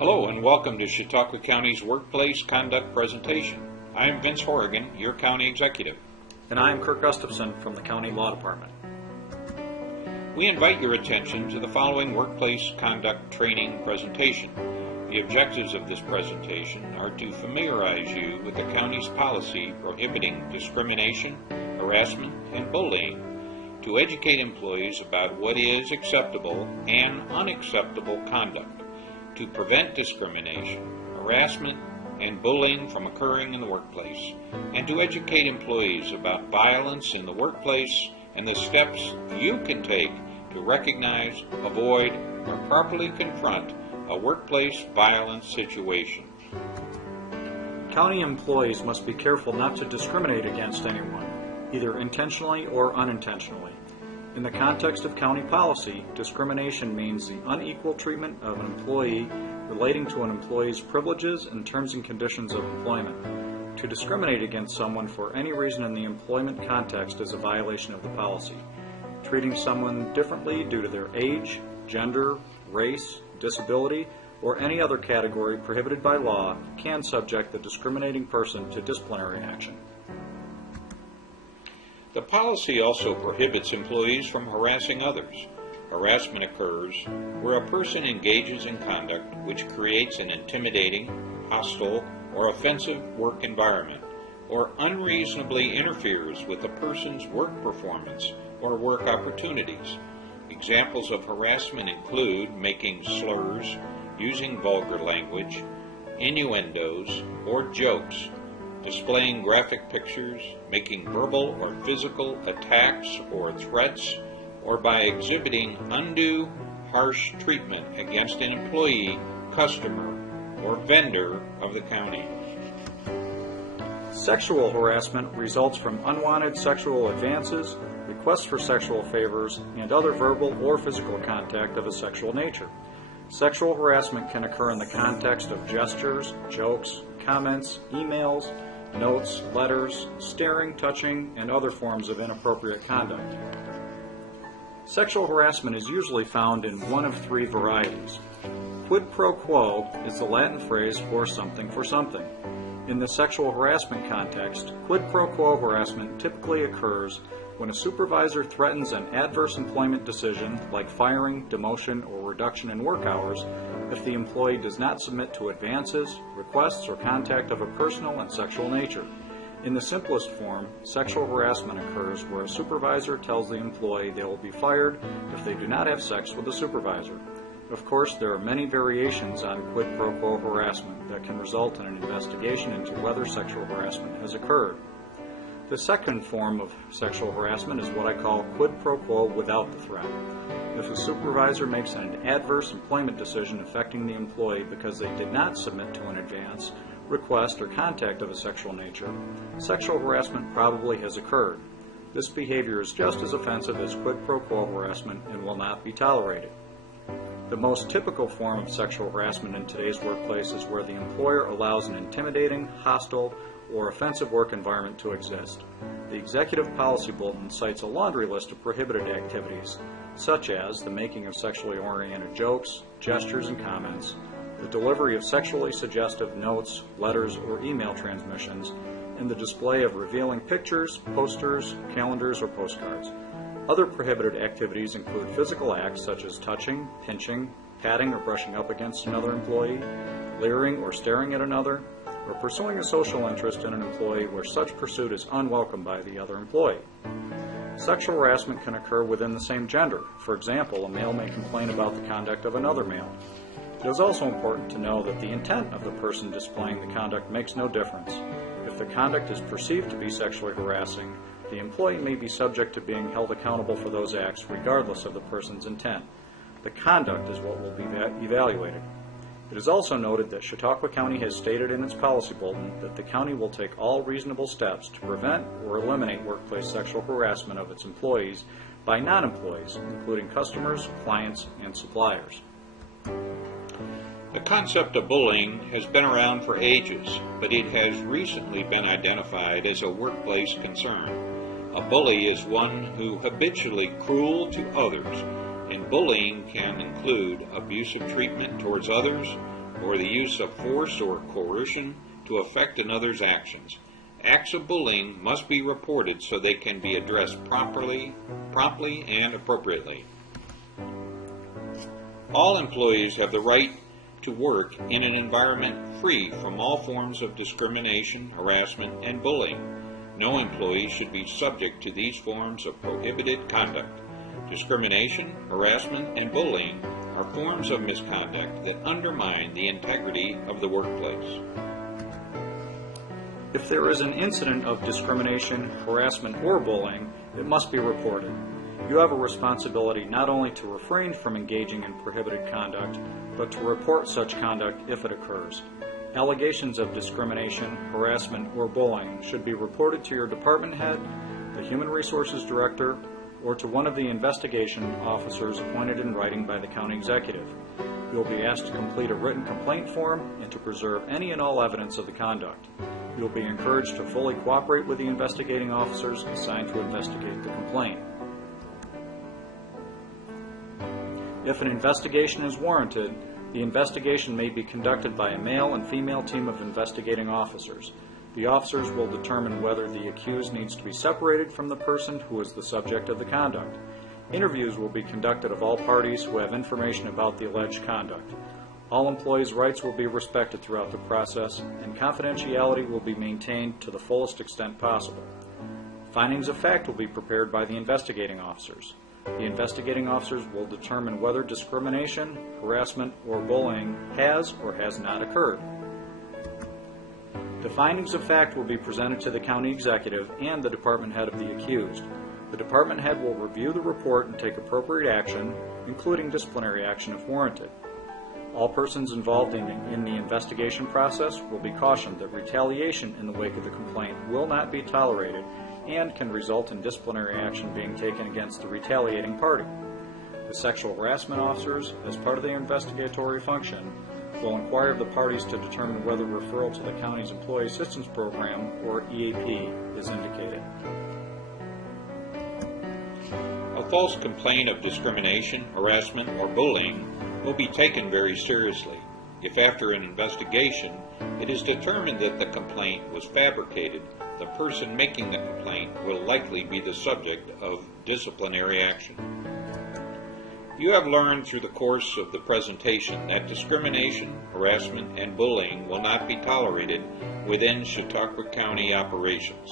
Hello and welcome to Chautauqua County's Workplace Conduct Presentation. I am Vince Horrigan, your County Executive. And I am Kirk Gustafson from the County Law Department. We invite your attention to the following Workplace Conduct Training presentation. The objectives of this presentation are to familiarize you with the County's policy prohibiting discrimination, harassment, and bullying, to educate employees about what is acceptable and unacceptable conduct, to prevent discrimination, harassment, and bullying from occurring in the workplace, and to educate employees about violence in the workplace and the steps you can take to recognize, avoid, or properly confront a workplace violence situation. County employees must be careful not to discriminate against anyone, either intentionally or unintentionally. In the context of county policy, discrimination means the unequal treatment of an employee relating to an employee's privileges and terms and conditions of employment. To discriminate against someone for any reason in the employment context is a violation of the policy. Treating someone differently due to their age, gender, race, disability, or any other category prohibited by law can subject the discriminating person to disciplinary action. The policy also prohibits employees from harassing others. Harassment occurs where a person engages in conduct which creates an intimidating, hostile, or offensive work environment, or unreasonably interferes with a person's work performance or work opportunities. Examples of harassment include making slurs, using vulgar language, innuendos, or jokes, displaying graphic pictures, making verbal or physical attacks or threats, or by exhibiting undue, harsh treatment against an employee, customer, or vendor of the county. Sexual harassment results from unwanted sexual advances, requests for sexual favors, and other verbal or physical contact of a sexual nature. Sexual harassment can occur in the context of gestures, jokes, comments, emails, notes, letters, staring, touching, and other forms of inappropriate conduct. Sexual harassment is usually found in one of three varieties. Quid pro quo is the Latin phrase for something for something. In the sexual harassment context, quid pro quo harassment typically occurs when a supervisor threatens an adverse employment decision like firing, demotion, or reduction in work hours if the employee does not submit to advances, requests, or contact of a personal and sexual nature. In the simplest form, sexual harassment occurs where a supervisor tells the employee they will be fired if they do not have sex with the supervisor. Of course, there are many variations on quid pro quo harassment that can result in an investigation into whether sexual harassment has occurred. The second form of sexual harassment is what I call quid pro quo without the threat. If a supervisor makes an adverse employment decision affecting the employee because they did not submit to an advance, request, or contact of a sexual nature, sexual harassment probably has occurred. This behavior is just as offensive as quid pro quo harassment and will not be tolerated. The most typical form of sexual harassment in today's workplace is where the employer allows an intimidating, hostile, or offensive work environment to exist. The Executive Policy Bulletin cites a laundry list of prohibited activities, such as the making of sexually oriented jokes, gestures, and comments, the delivery of sexually suggestive notes, letters, or email transmissions, and the display of revealing pictures, posters, calendars, or postcards. Other prohibited activities include physical acts such as touching, pinching, patting or brushing up against another employee, leering or staring at another, or pursuing a social interest in an employee where such pursuit is unwelcome by the other employee. Sexual harassment can occur within the same gender. For example, a male may complain about the conduct of another male. It is also important to know that the intent of the person displaying the conduct makes no difference. If the conduct is perceived to be sexually harassing, the employee may be subject to being held accountable for those acts regardless of the person's intent. The conduct is what will be evaluated. It is also noted that Chautauqua County has stated in its policy bulletin that the county will take all reasonable steps to prevent or eliminate workplace sexual harassment of its employees by non-employees, including customers, clients, and suppliers. The concept of bullying has been around for ages, but it has recently been identified as a workplace concern. A bully is one who habitually cruel to others, and bullying can include abusive treatment towards others, or the use of force or coercion to affect another's actions. Acts of bullying must be reported so they can be addressed promptly and appropriately. All employees have the right to work in an environment free from all forms of discrimination, harassment, and bullying. No employee should be subject to these forms of prohibited conduct. Discrimination, harassment, and bullying are forms of misconduct that undermine the integrity of the workplace. If there is an incident of discrimination, harassment, or bullying, it must be reported. You have a responsibility not only to refrain from engaging in prohibited conduct, but to report such conduct if it occurs. Allegations of discrimination, harassment, or bullying should be reported to your department head, the Human Resources Director, or to one of the investigation officers appointed in writing by the county executive. You will be asked to complete a written complaint form and to preserve any and all evidence of the conduct. You will be encouraged to fully cooperate with the investigating officers assigned to investigate the complaint. If an investigation is warranted, the investigation may be conducted by a male and female team of investigating officers. The officers will determine whether the accused needs to be separated from the person who is the subject of the conduct. Interviews will be conducted of all parties who have information about the alleged conduct. All employees' rights will be respected throughout the process, and confidentiality will be maintained to the fullest extent possible. Findings of fact will be prepared by the investigating officers. The investigating officers will determine whether discrimination, harassment, or bullying has or has not occurred. The findings of fact will be presented to the county executive and the department head of the accused. The department head will review the report and take appropriate action, including disciplinary action if warranted. All persons involved in the investigation process will be cautioned that retaliation in the wake of the complaint will not be tolerated and can result in disciplinary action being taken against the retaliating party. The sexual harassment officers, as part of the investigatory function, will inquire of the parties to determine whether referral to the county's Employee Assistance Program, or EAP, is indicated. A false complaint of discrimination, harassment, or bullying will be taken very seriously. If after an investigation it is determined that the complaint was fabricated, the person making the complaint will likely be the subject of disciplinary action. You have learned through the course of the presentation that discrimination, harassment, and bullying will not be tolerated within Chautauqua County operations.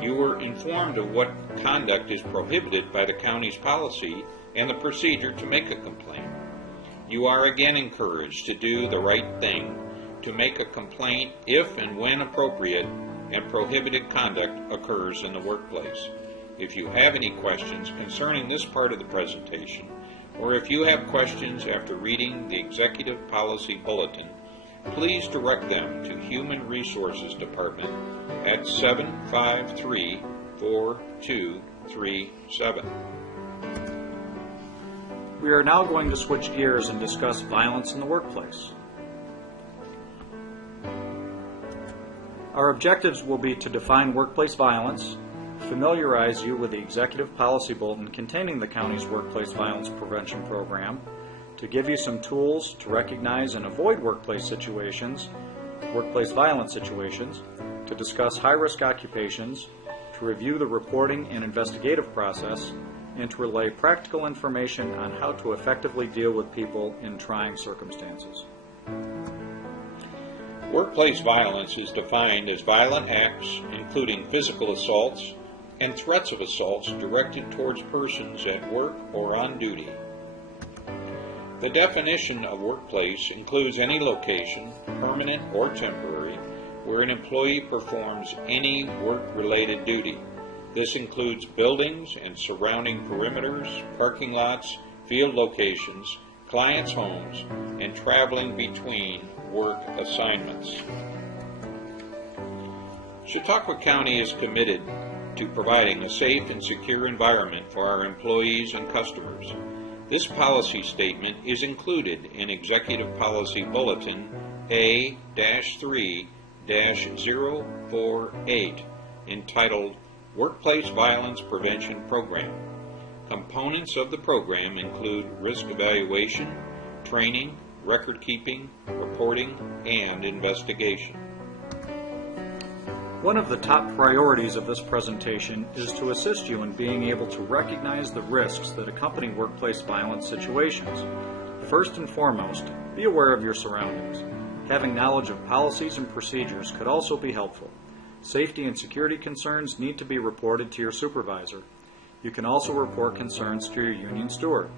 You were informed of what conduct is prohibited by the county's policy and the procedure to make a complaint. You are again encouraged to do the right thing, to make a complaint if and when appropriate and prohibited conduct occurs in the workplace. If you have any questions concerning this part of the presentation, or if you have questions after reading the Executive Policy Bulletin, please direct them to Human Resources Department at 753-4237. We are now going to switch gears and discuss violence in the workplace. Our objectives will be to define workplace violence, familiarize you with the Executive Policy Bulletin containing the county's Workplace Violence Prevention Program, to give you some tools to recognize and avoid workplace violence situations, to discuss high-risk occupations, to review the reporting and investigative process, and to relay practical information on how to effectively deal with people in trying circumstances. Workplace violence is defined as violent acts, including physical assaults and threats of assaults directed towards persons at work or on duty. The definition of workplace includes any location, permanent or temporary, where an employee performs any work-related duty. This includes buildings and surrounding perimeters, parking lots, field locations, clients' homes, and traveling between work assignments. Chautauqua County is committed to providing a safe and secure environment for our employees and customers. This policy statement is included in Executive Policy Bulletin A-3-048 entitled Workplace Violence Prevention Program. Components of the program include risk evaluation, training, record keeping, reporting, and investigation. One of the top priorities of this presentation is to assist you in being able to recognize the risks that accompany workplace violence situations. First and foremost, be aware of your surroundings. Having knowledge of policies and procedures could also be helpful. Safety and security concerns need to be reported to your supervisor. You can also report concerns to your union steward.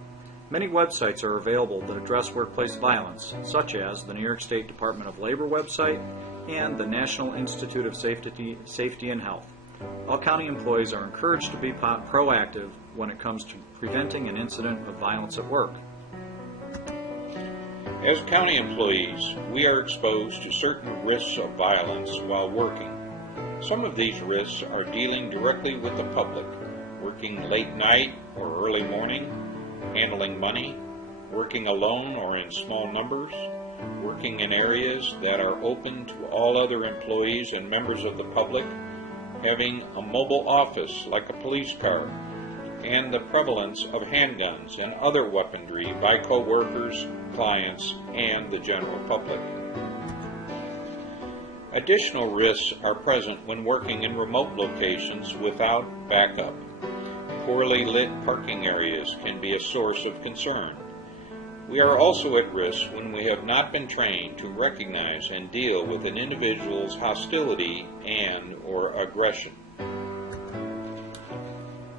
Many websites are available that address workplace violence, such as the New York State Department of Labor website and the National Institute of Safety and Health. All county employees are encouraged to be proactive when it comes to preventing an incident of violence at work. As county employees, we are exposed to certain risks of violence while working. Some of these risks are dealing directly with the public, working late night or early morning, handling money, working alone or in small numbers, working in areas that are open to all other employees and members of the public, having a mobile office like a police car, and the prevalence of handguns and other weaponry by co-workers, clients, and the general public. Additional risks are present when working in remote locations without backup. Poorly lit parking areas can be a source of concern. We are also at risk when we have not been trained to recognize and deal with an individual's hostility and/or aggression.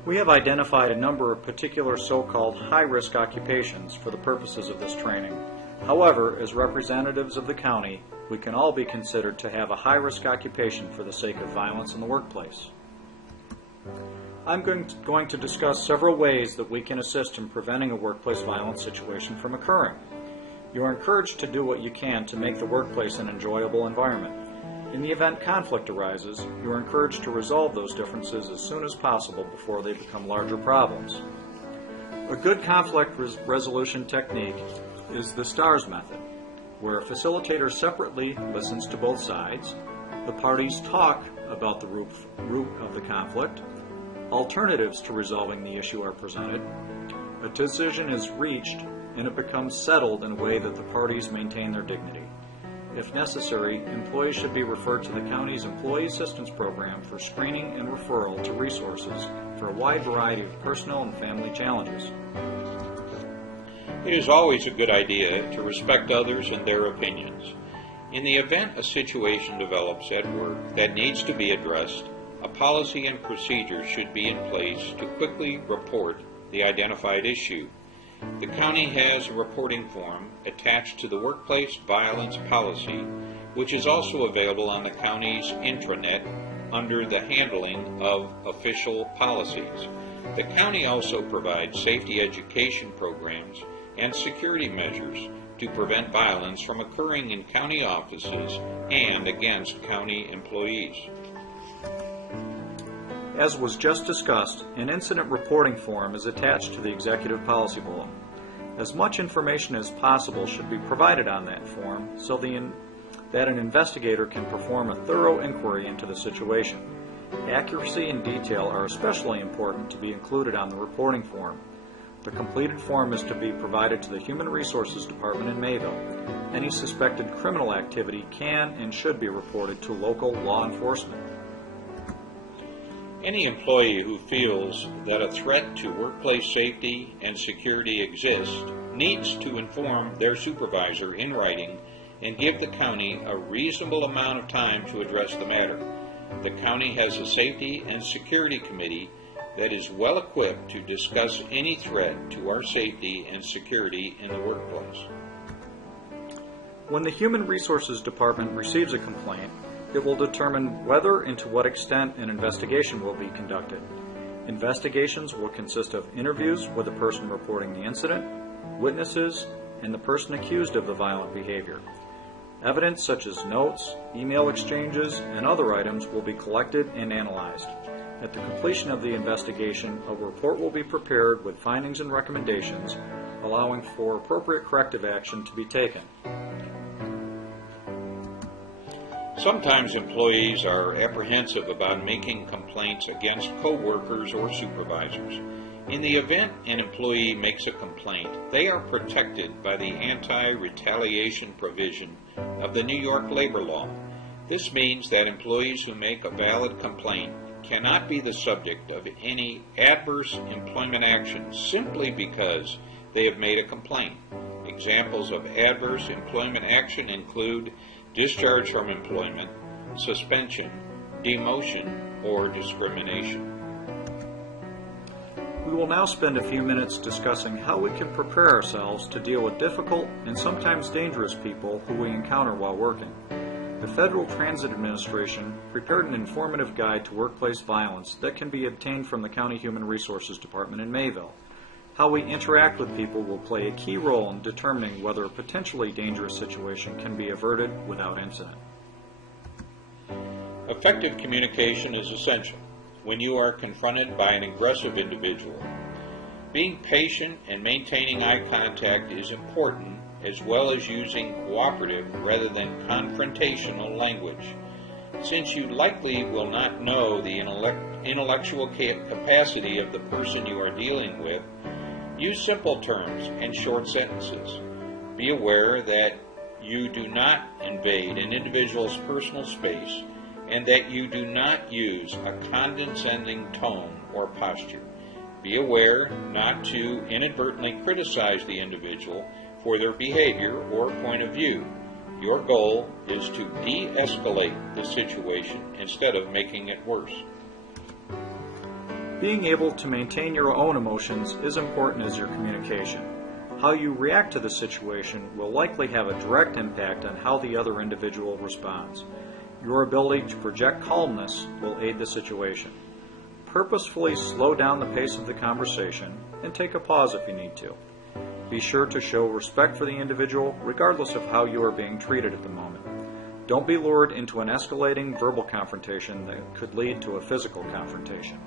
We have identified a number of particular so-called high-risk occupations for the purposes of this training. However, as representatives of the county, we can all be considered to have a high-risk occupation for the sake of violence in the workplace. I'm going to discuss several ways that we can assist in preventing a workplace violence situation from occurring. You are encouraged to do what you can to make the workplace an enjoyable environment. In the event conflict arises, you are encouraged to resolve those differences as soon as possible before they become larger problems. A good conflict resolution technique is the STARS method, where a facilitator separately listens to both sides, the parties talk about the root of the conflict, alternatives to resolving the issue are presented, a decision is reached, and it becomes settled in a way that the parties maintain their dignity. If necessary, employees should be referred to the county's Employee Assistance Program for screening and referral to resources for a wide variety of personal and family challenges. It is always a good idea to respect others and their opinions. In the event a situation develops at work that needs to be addressed, a policy and procedure should be in place to quickly report the identified issue. The county has a reporting form attached to the Workplace Violence Policy, which is also available on the county's intranet under the handling of official policies. The county also provides safety education programs and security measures to prevent violence from occurring in county offices and against county employees. As was just discussed, an incident reporting form is attached to the Executive Policy Bulletin. As much information as possible should be provided on that form so that an investigator can perform a thorough inquiry into the situation. Accuracy and detail are especially important to be included on the reporting form. The completed form is to be provided to the Human Resources Department in Mayville. Any suspected criminal activity can and should be reported to local law enforcement. Any employee who feels that a threat to workplace safety and security exists needs to inform their supervisor in writing and give the county a reasonable amount of time to address the matter. The county has a Safety and Security Committee that is well equipped to discuss any threat to our safety and security in the workplace. When the Human Resources Department receives a complaint, it will determine whether and to what extent an investigation will be conducted. Investigations will consist of interviews with the person reporting the incident, witnesses, and the person accused of the violent behavior. Evidence such as notes, email exchanges, and other items will be collected and analyzed. At the completion of the investigation, a report will be prepared with findings and recommendations, allowing for appropriate corrective action to be taken. Sometimes employees are apprehensive about making complaints against co-workers or supervisors. In the event an employee makes a complaint, they are protected by the Anti-Retaliation Provision of the New York labor law. This means that employees who make a valid complaint cannot be the subject of any adverse employment action simply because they have made a complaint. Examples of adverse employment action include discharge from employment, suspension, demotion, or discrimination. We will now spend a few minutes discussing how we can prepare ourselves to deal with difficult and sometimes dangerous people who we encounter while working. The Federal Transit Administration prepared an informative guide to workplace violence that can be obtained from the County Human Resources Department in Mayville. How we interact with people will play a key role in determining whether a potentially dangerous situation can be averted without incident. Effective communication is essential when you are confronted by an aggressive individual. Being patient and maintaining eye contact is important, as well as using cooperative rather than confrontational language. Since you likely will not know the intellectual capacity of the person you are dealing with, use simple terms and short sentences. Be aware that you do not invade an individual's personal space and that you do not use a condescending tone or posture. Be aware not to inadvertently criticize the individual for their behavior or point of view. Your goal is to de-escalate the situation instead of making it worse. Being able to maintain your own emotions is important as your communication. How you react to the situation will likely have a direct impact on how the other individual responds. Your ability to project calmness will aid the situation. Purposefully slow down the pace of the conversation and take a pause if you need to. Be sure to show respect for the individual regardless of how you are being treated at the moment. Don't be lured into an escalating verbal confrontation that could lead to a physical confrontation.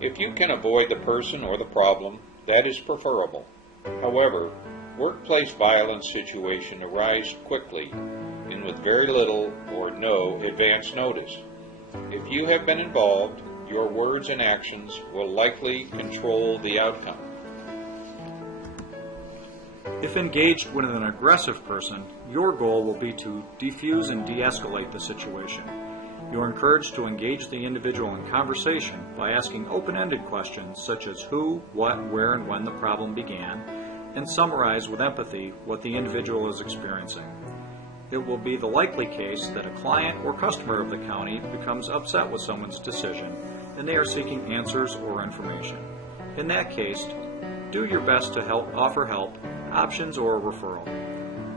If you can avoid the person or the problem, that is preferable. However, workplace violence situations arise quickly and with very little or no advance notice. If you have been involved, your words and actions will likely control the outcome. If engaged with an aggressive person, your goal will be to defuse and de-escalate the situation. You are encouraged to engage the individual in conversation by asking open-ended questions such as who, what, where, and when the problem began, and summarize with empathy what the individual is experiencing. It will be the likely case that a client or customer of the county becomes upset with someone's decision and they are seeking answers or information. In that case, do your best to offer help, options, or a referral.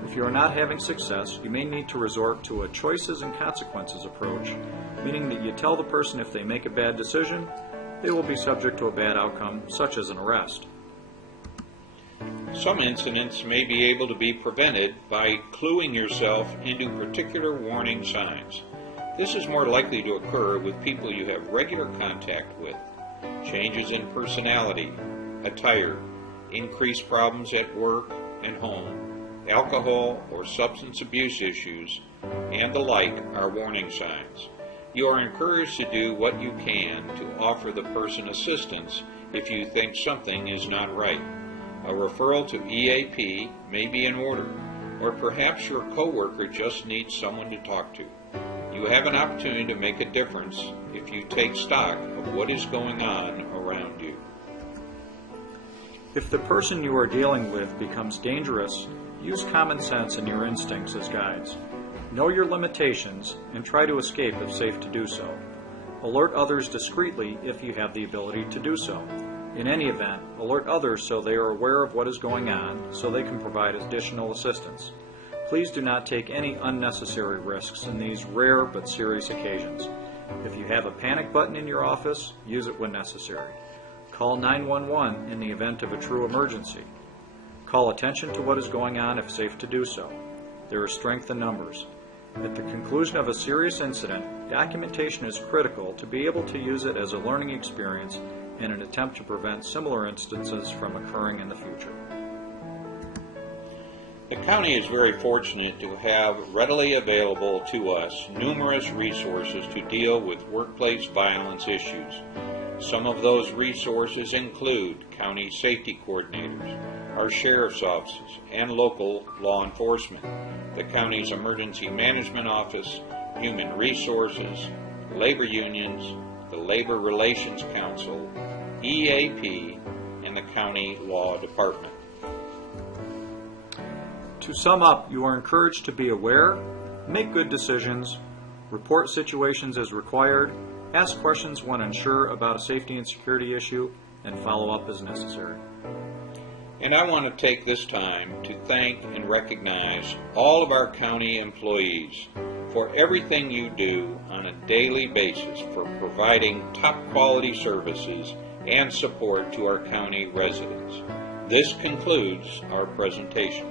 If you are not having success, you may need to resort to a choices and consequences approach, meaning that you tell the person if they make a bad decision, they will be subject to a bad outcome, such as an arrest. Some incidents may be able to be prevented by cluing yourself into particular warning signs. This is more likely to occur with people you have regular contact with. Changes in personality, attire, increased problems at work and home, alcohol or substance abuse issues, and the like are warning signs. You are encouraged to do what you can to offer the person assistance if you think something is not right. A referral to EAP may be in order, or perhaps your coworker just needs someone to talk to. You have an opportunity to make a difference if you take stock of what is going on around you. If the person you are dealing with becomes dangerous, use common sense and your instincts as guides. Know your limitations and try to escape if safe to do so. Alert others discreetly if you have the ability to do so. In any event, alert others so they are aware of what is going on so they can provide additional assistance. Please do not take any unnecessary risks in these rare but serious occasions. If you have a panic button in your office, use it when necessary. Call 911 in the event of a true emergency. Call attention to what is going on if safe to do so. There is strength in numbers. At the conclusion of a serious incident, documentation is critical to be able to use it as a learning experience in an attempt to prevent similar instances from occurring in the future. The county is very fortunate to have readily available to us numerous resources to deal with workplace violence issues. Some of those resources include county safety coordinators, our sheriff's offices, and local law enforcement, the county's emergency management office, human resources, labor unions, the Labor Relations Council, EAP, and the county law department. To sum up, you are encouraged to be aware, make good decisions, report situations as required, ask questions when unsure about a safety and security issue, and follow up as necessary. And I want to take this time to thank and recognize all of our county employees for everything you do on a daily basis for providing top quality services and support to our county residents. This concludes our presentation.